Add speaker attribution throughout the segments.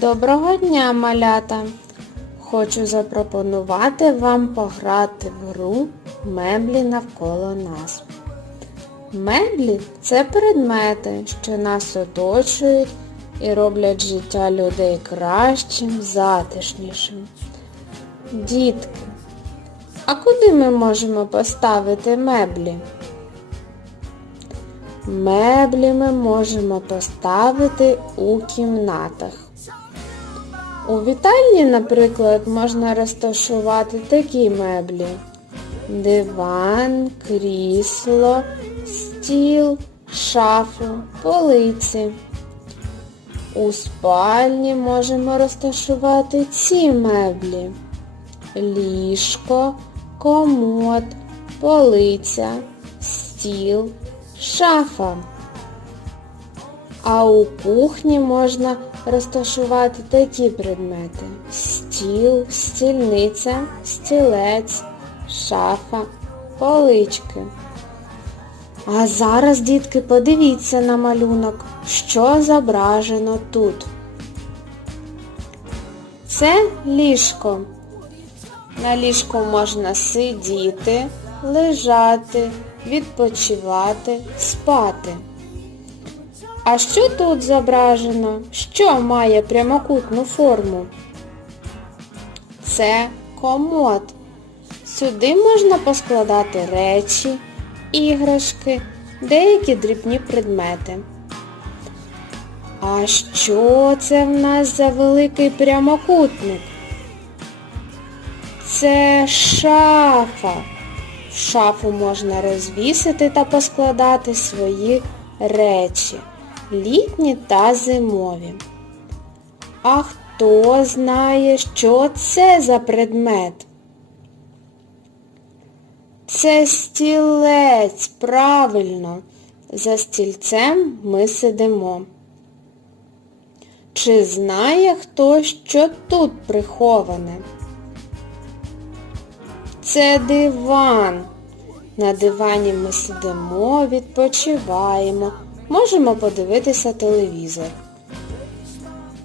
Speaker 1: Доброго дня, малята! Хочу запропонувати вам пограти в гру меблі навколо нас. Меблі це предмети, що нас оточують і роблять життя людей кращим, затишнішим. Дітки, а куди ми можемо поставити меблі? Меблі ми можемо поставити у кімнатах. У вітальні, наприклад, можна розташувати такі меблі. Диван, крісло, стіл, шафу, полиці. У спальні можемо розташувати ці меблі. Ліжко, комод, полиця, стіл, шафа. А у кухні можна розташувати такі предмети. Стіл, стільниця, стілець, шафа, полички. А зараз, дітки, подивіться на малюнок, що зображено тут. Це ліжко. На ліжку можна сидіти, лежати, відпочивати, спати. А що тут зображено? Що має прямокутну форму? Це комод. Сюди можна поскладати речі, іграшки, деякі дрібні предмети. А що це в нас за великий прямокутник? Це шафа. В шафу можна розвісити та поскладати свої речі, літні та зимові. А хто знає, що це за предмет? Це стілець, правильно. За стільцем ми сидимо. Чи знає хто, що тут приховане? Це диван. На дивані ми сидимо, відпочиваємо, можемо подивитися телевізор.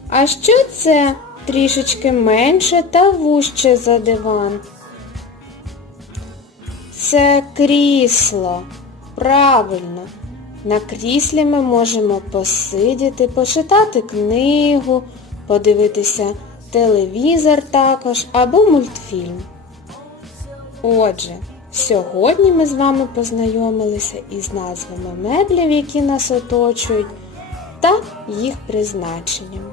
Speaker 1: А що це трішечки менше та вужче за диван? Це крісло. Правильно. На кріслі ми можемо посидіти, почитати книгу, подивитися телевізор також або мультфільм. Отже, сьогодні ми з вами познайомилися із назвами меблів, які нас оточують, та їх призначенням.